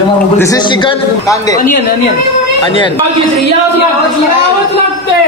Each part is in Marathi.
दिस इज चिकन कांदे अनियन यावंच लागते.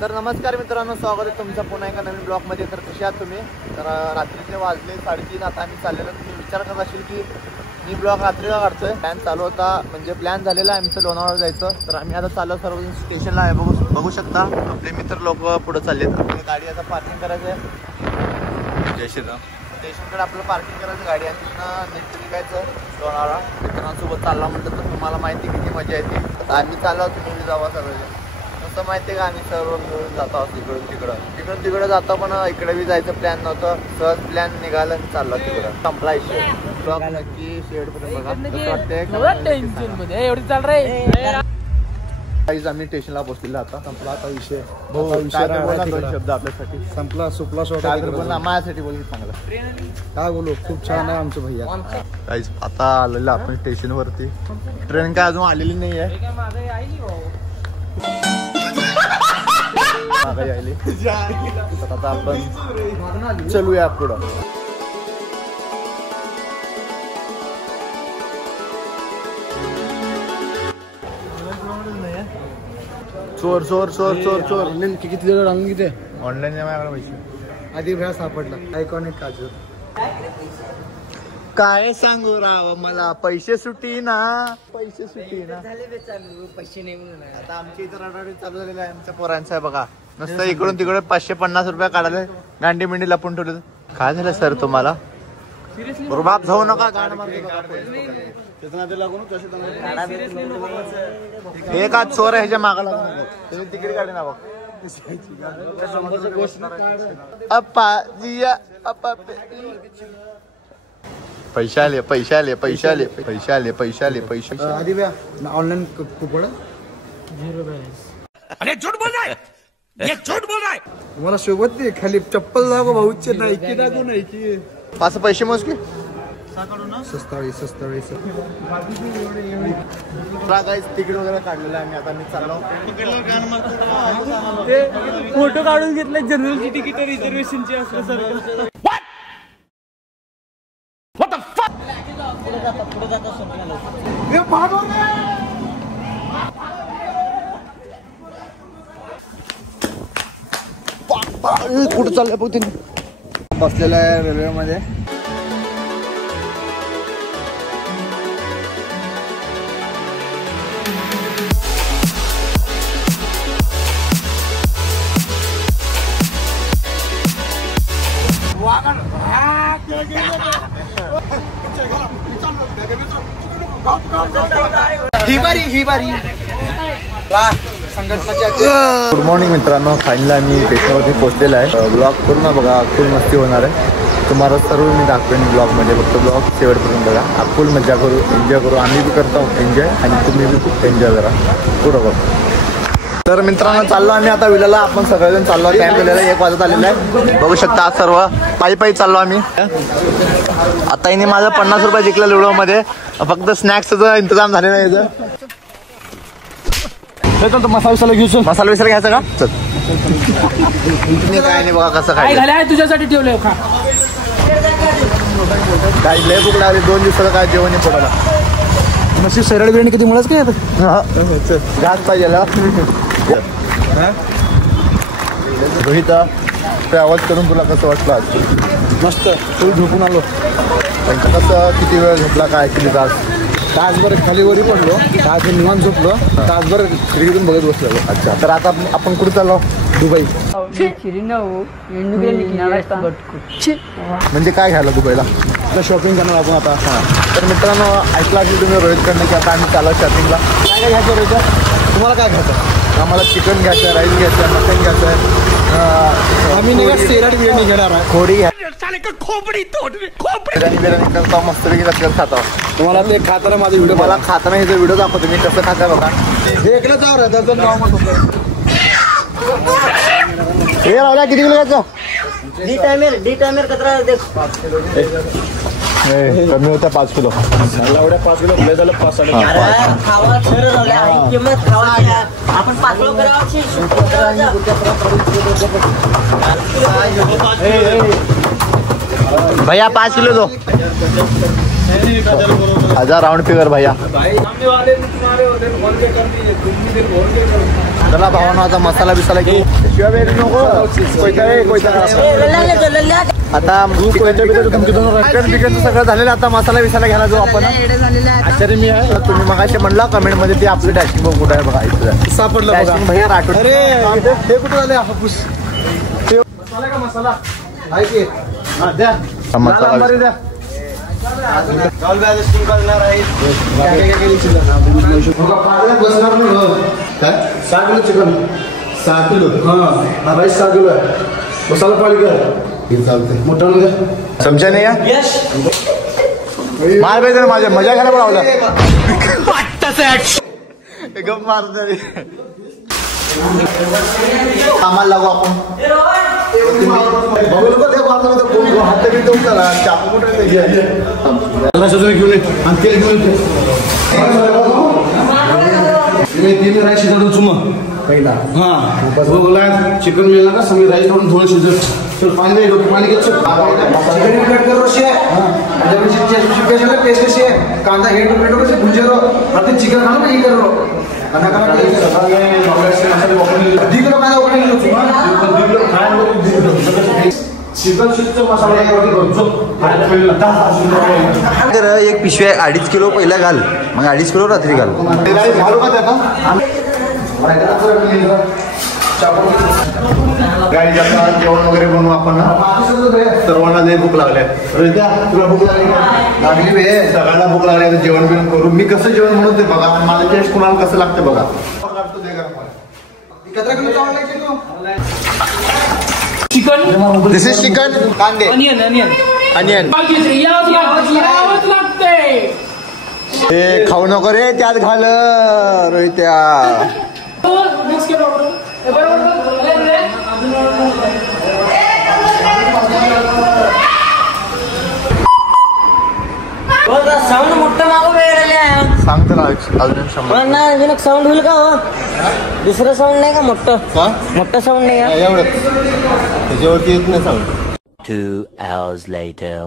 तर नमस्कार मित्रांनो, स्वागत आहे तुमचं पुन्हा एका नवीन ब्लॉगमध्ये. तर कसे आहात तुम्ही? तर रात्रीचे वाजले 3:30. आता आम्ही चाललेलो. तुम्ही विचार करत असेल की मी ब्लॉग रात्रीला काढतोय. प्लॅन चालू होता, म्हणजे प्लॅन झालेला आहे आमचं लोणावळा जायचं. तर आम्ही आता चाललो सर्वजण स्टेशनला आहे. बघू शकता आपले मित्र लोक पुढे चाललेत. आपली गाडी आता पार्किंग करायचं आहे. जय श्रीराम. स्टेशनकडे आपलं पार्किंग करायचं गाडी आणि तिथनं नेक्स्ट निघायचं लोणावळा. मित्रांसोबत चालला म्हटलं तर तुम्हाला माहिती किती मजा येते. तर आम्ही चाललो, तुम्ही जावा सर्वजण. असं माहिती आहे का, आम्ही सर्व मिळून जातो आहोत इकडून तिकडं जातो. पण इकडे बी जायचं प्लॅन नव्हतं, सहज प्लॅन निघाला चालला तिकडं. संपला इशे नक्की शेड पर्यंत आम्ही स्टेशनला पोहोचलेला. आता संपला आता विषय. दोन शब्द आपल्यासाठी संपला सुपला माझ्यासाठी बोल चांगला काय बोलू. खूप छान आहे आमचं भैया. आता आलेलं आपण स्टेशन वरती. ट्रेन काय अजून आलेली नाही आहे. आता आपण चलूया पुढं. चोर चोर चोर चोर चोर. किती रंग किती ऑनलाईन पैसे आधी भ्या सापडला. आयकॉनिक काजू काय सांगू राव मला. पैसे सुटी ना पैसे नाही म्हणून. आता आमच्या इथं रडारडी चालू झालेला आहे आमच्या पोरांचं आहे बघा. नुसतं इकडून तिकडे 550 रुपये काढायला गांडी मिंडी लपून ठेवले. काय झालं सर तुम्हाला? रुबाब जाऊ नका. एक आज चोर आहे ह्याच्या मागा लागू नको. तुम्ही तिकीट काढे ना बघ. अप्पा जिया अप्पा पैसे आले आधी ऑनलाईन कूपन 0 बॅलन्स. अरे झूठ बोल रहा है, ये झूठ बोल रहा है. तुम्हाला सोबत नाही खाली चप्पल दाखव भाऊचे नाही की दाखव नाही की पाच पैसे मोजले. तिकीट वगैरे काढलेलं आहे. आता मी चाललो फोटो काढून घेतले. जनरलची तिकीट रिझर्वेशनची असलं सर. कुठं चाललंय बघ. तिने बसलेलं आहे रेल्वेमध्ये. ही बारी गुड मॉर्निंग मित्रांनो. फायनली आम्ही स्टेशनवरती पोहोचलेला आहे. ब्लॉग करू ना बघा, फुल मस्ती होणार आहे. तुम्हाला सर्व मी दाखवेन ब्लॉगमध्ये. फक्त ब्लॉग शेवटपर्यंत बघा. फुल मजा करू, एन्जॉय करू. आम्ही बी करतो एन्जॉय आणि तुम्ही बी खूप एन्जॉय करा पुढं बघ. तर मित्रांनो चाललो आम्ही आता विलाला. आपण सगळेजण चाललो. टाइम केलेला 1 वाजत आलेला आहे. बघू शकता आज सर्व पायी चाललो आम्ही. आता इने माझं 50 रुपये जिंकलं लुडोमध्ये. फक्त स्नॅक्सचा इंतजाम झालेला आहे. मसाला विसाला घ्यायचा का? चल. काय नाही बघा कसं काय तुझ्यासाठी ठेवलंय. काय लय भूक लागली. 2 दिवसाचं काय जेवण आहे पोटाला. मस्त सरळ बिर्याणी कधी मुळाच काय घास पाहिजे. रोहित आवाज करून तुला कसं वाटलं आज? मस्त. तू झोपून आलो. कसं किती वेळ झोपला काय किती तासभर खाली वरी पडलो. तासभर निवांत झोपलो. तासभर खिडकीतून बघत बसलेलो. अच्छा. तर आता आपण कुठे चाललो? दुबई. म्हणजे काय घ्यायला दुबईला? शॉपिंग करणार आपण आता. तर मित्रांनो ऐकला की तुम्ही रोहितकडनं की आता आम्ही चाललो शॉपिंगला. काय घ्यायचं रोहित? तुम्हाला काय घ्यायचं? आम्हाला चिकन घ्यायचं, राईस घ्यायचं, मटन घ्यायचं. आम्ही सेराट बिर्याणी घेणार आहे. खोडी बिर्याणी करता मस्तपैकी खातो. तुम्हाला ते खाताना माझा व्हिडिओ मला खाताना हे व्हिडिओ दाखवतो मी कसं खाताय बघा. हे रावला किती किलो घ्यायचं? D timer 5 kilo. कमी होता 5 किलो. एवढ्या 5 किलो लय झालं 5-5.5. आपण 5 किलो करावं. भैया 5 किलो दो. 1000 राउंड फिगर भैया. चला भावांनो आता मसाला बिसाला घेऊ. आता चिकन सगळं झालेलं. आता मसाला बिसाला घ्यायला जाऊ आपण. आचार्य मी आहे. तुम्ही मगाशी म्हणला कमेंट मध्ये ते आपलं डॅशिंग बघ कुठं आहे बघा. इथं सापडलं भैया राठोड. अरे हे कुठं झाले हापूस मसाला का मसाला आहे की द्या मसाला द्या. Chicken 6 kilo. हा राईस 6 किलो आहे. मसाला पाणी काय चालते मोठा चमचा नाही आहे. मार पाहिजे माझ्या मजा घ्यायला पण आवडला. गप मारत कामाला लागू आपण. हात घेऊन चाकू घेऊन आणखी घेऊन राईस शिजवतो चुमा पहिला. हा चिकन मिळाला का सगळी राईस काढून थोडं शिजत पाणी नाही. पाणी घेत चिकन कट कर रशी आहे. पेस्ट कशी आहे. कांदा हे टोमॅटो कसे भुजेरो ते चिकन खाणं नाही करो. एक पिशव्या 2.5 किलो पहिला घाल. मग 2.5 किलो रात्री घाल. गाडी जाता जेवण वगैरे बनवू आपण. सर्वांना लय भूक लागल्या. तुला भूक लागली सगळ्यांना भूक लागली. आता जेवण बिवण करू. मी कसं जेवण म्हणून ते बघा. मला टेस्ट कुणाला कसं लागतं बघा. Chicken this is chicken. कांदे अनियन हे खाऊ नको रे. त्यात घाल रोहित्या. साऊंड मोठं मागं वेळ सांगतो ना अजून 100 साऊंड होईल का हो. दुसरं साऊंड नाही का मोठं साऊंड नाही का एवढंच त्याच्यावरती येत नाही साऊंड. 2 hours later.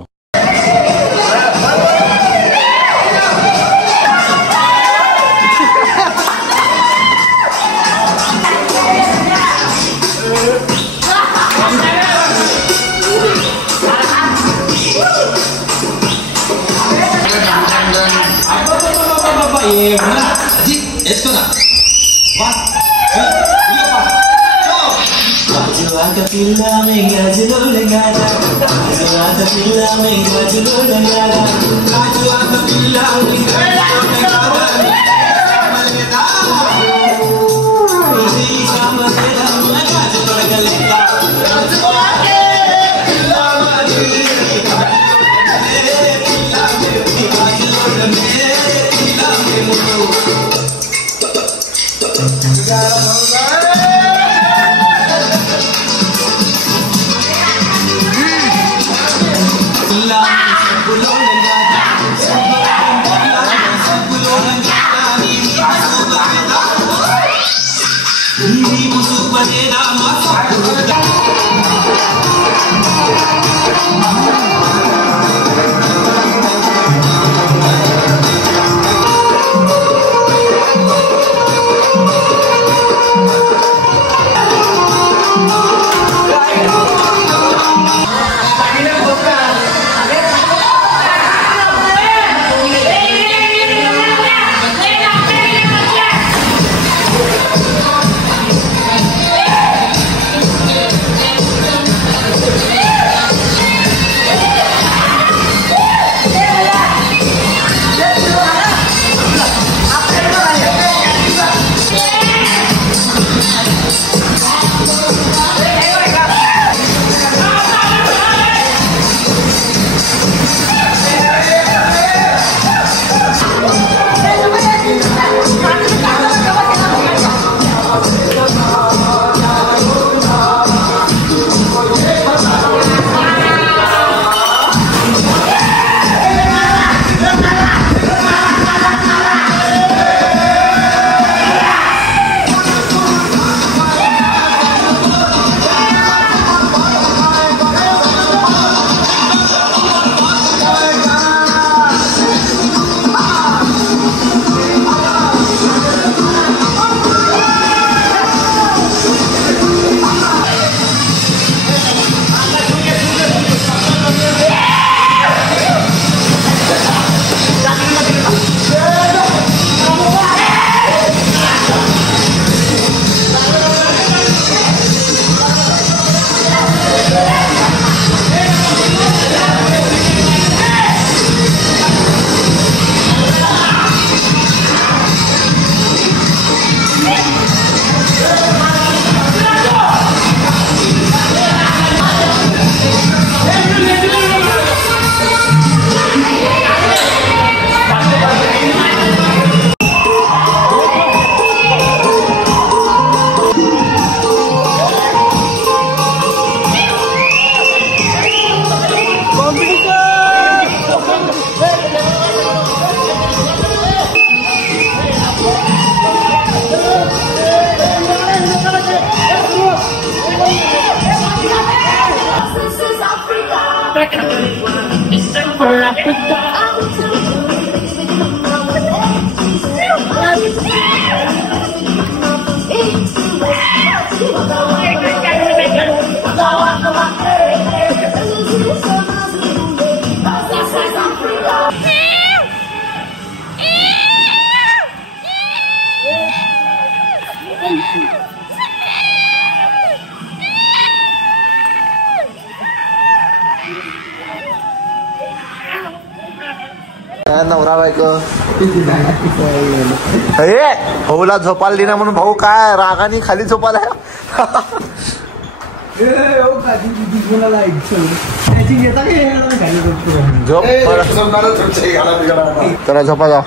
नवरा बायको भाऊला झोपायला दिना म्हणून भाऊ काय रागाने खाली झोपायला. तर झोपा जा.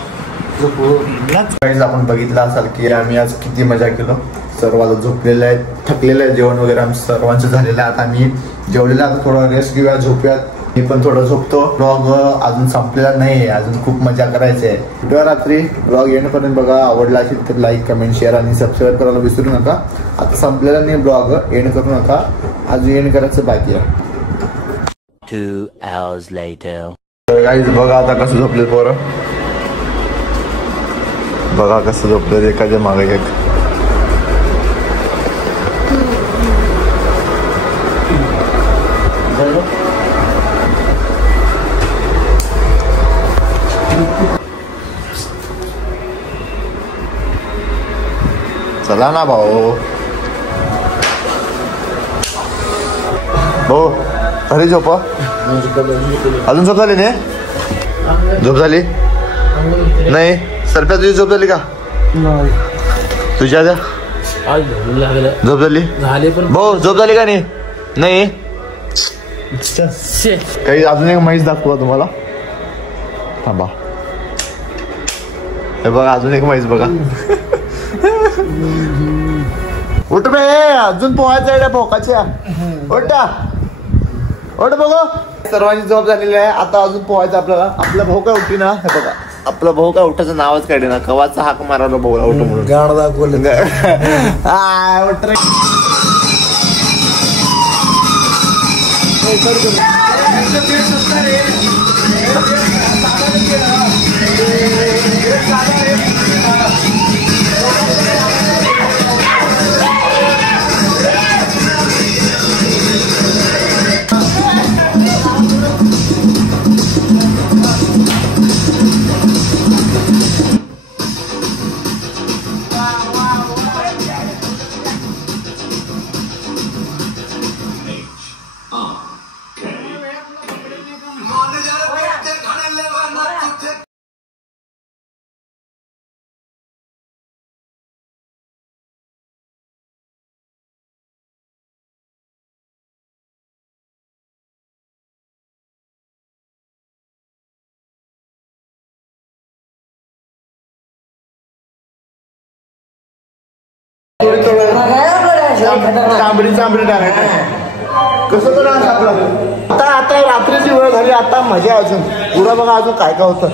आपण बघितलं असाल की आम्ही आज किती मजा केलो. सर्व आता झोपलेले आहेत, थकलेलं आहे. जेवण वगैरे आमचं सर्वांचं झालेलं आहे. आता आम्ही जेवलेलं आता थोडा रेस्ट घेऊया, झोपूयात. मी पण थोडं झोपतो. ब्लॉग अजून संपलेला नाही, अजून खूप मजा करायची आहे. भेटूया रात्री. ब्लॉग येण्यापर्यंत बघा. आवडला असेल तर लाईक, कमेंट, शेअर आणि सबस्क्राईब करायला विसरू नका. आता संपलेला नाही ब्लॉग, एंड करू नका. अजून एंड करायचं बाकी आहे. 2 hours later. गाईज बघा आता कसं झोपले पोरं. बघा कसं झोपले एखाद्या मागे एक. चला ना भाऊ. भाऊ खरी झोप. अजून झोप झाली नाही? झोप झाली नाही? सरप्या तुझी झोप झाली का? तुझ्या झोप झाली? भाऊ झोप झाली का नाही? नाही काही. अजून एक म्हैस दाखवा तुम्हाला. थांबा. हे बघा अजून एक म्हैस बघा. उठ बे, अजून पोहायचं आहे भोकाच्या. उठा उठ बघ. सर्वांची झोप झालेली आहे. आता अजून पोहायचं आपल्याला. आपला भाऊ काय उठी ना. हे बघा आपला भाऊ काय उठायचं नावच काढे ना. कवाचा हाक मारायला भाऊला उठ म्हणून. गाड दाखवलं. उठ रे. चांबडी चांबडी टाकायचं कसं तर आपलं. आता आता रात्रीची वेळ झाली. आता मजा अजून पुढं बघा अजून काय काय होतं.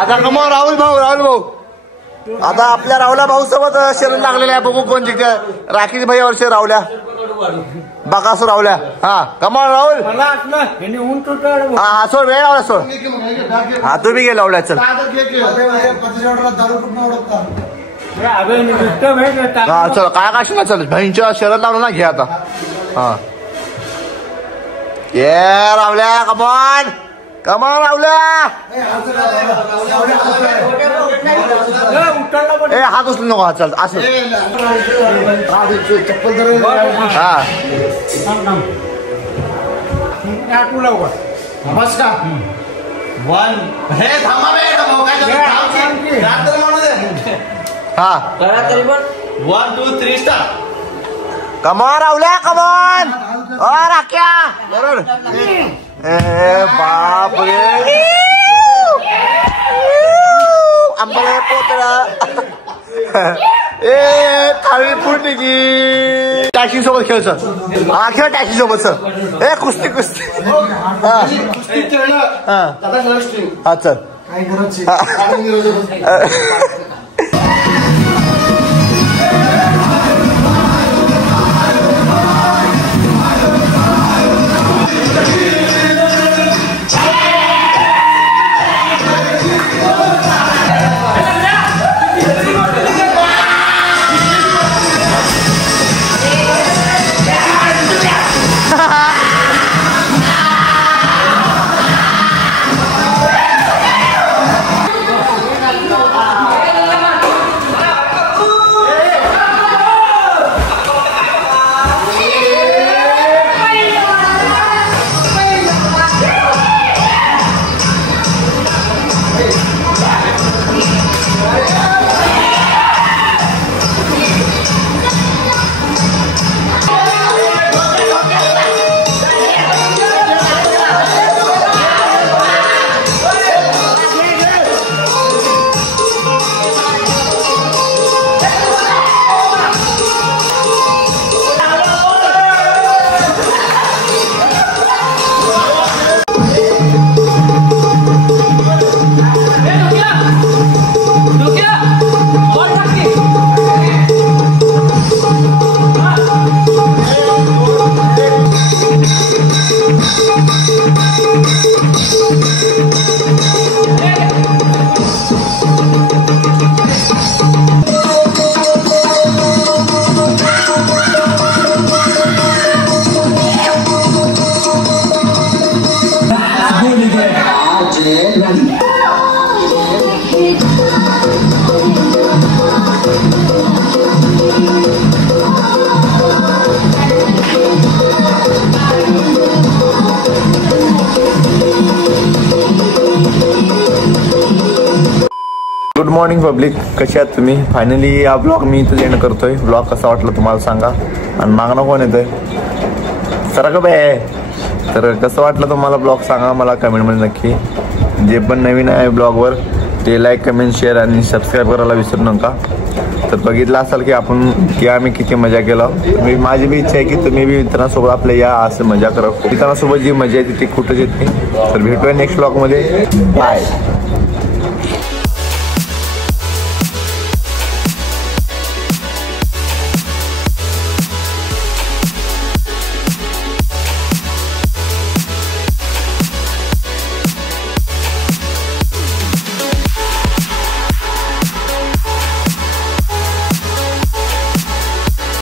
आता कमो राहुल भाऊ. आता आपल्या राहुल्या भाऊ सोबत शरण लागलेल्या आहे. बघू कोण जिंकते. राखी भाई वर्ष राहुल्या बकासू राहुल्या. हा कमो राहुल. हा सोड वेळ राहुल्या सोड. हा तुम्ही गेला राहुल्या. चल हा चल काय काशी ना. चल बहिणीच्या शरण लावलं ना. घे आता. हा ये राहुल्या कमॉन कमाल रावल्या ए हात उचलू नको हात चालत असं हा हा 1 2 3 स्टार्ट. कमॉन रावल्या कमॉन राख्या बरोबर ए बाप रे आंबळे पोतळा ए थाळी फुटली की टॅक्सी सोबत खेळचं हा खेळ टॅक्सी सोबत सर ए कुस्ती कुस्ती हा चल गुड मॉर्निंग पब्लिक, कशी आहात तुम्ही? फायनली हा ब्लॉग मी इथं एंड करतोय. ब्लॉग कसा वाटला तुम्हाला सांगा. आणि मागणं कोण येतंय सर का बाय? तर कसं वाटलं तुम्हाला ब्लॉग सांगा मला कमेंटमध्ये नक्की. जे पण नवीन आहे ब्लॉगवर ते लाईक कमेंट शेअर आणि सबस्क्राईब करायला विसरू नका. तर बघितलं असाल की आम्ही किती मजा केला. माझी बी इच्छा आहे की तुम्ही बी मित्रांसोबत आपल्या या असं मजा करा. मित्रांसोबत जी मजा येते ती कुठंच येत नाही. तर भेटूया नेक्स्ट ब्लॉगमध्ये. बाय.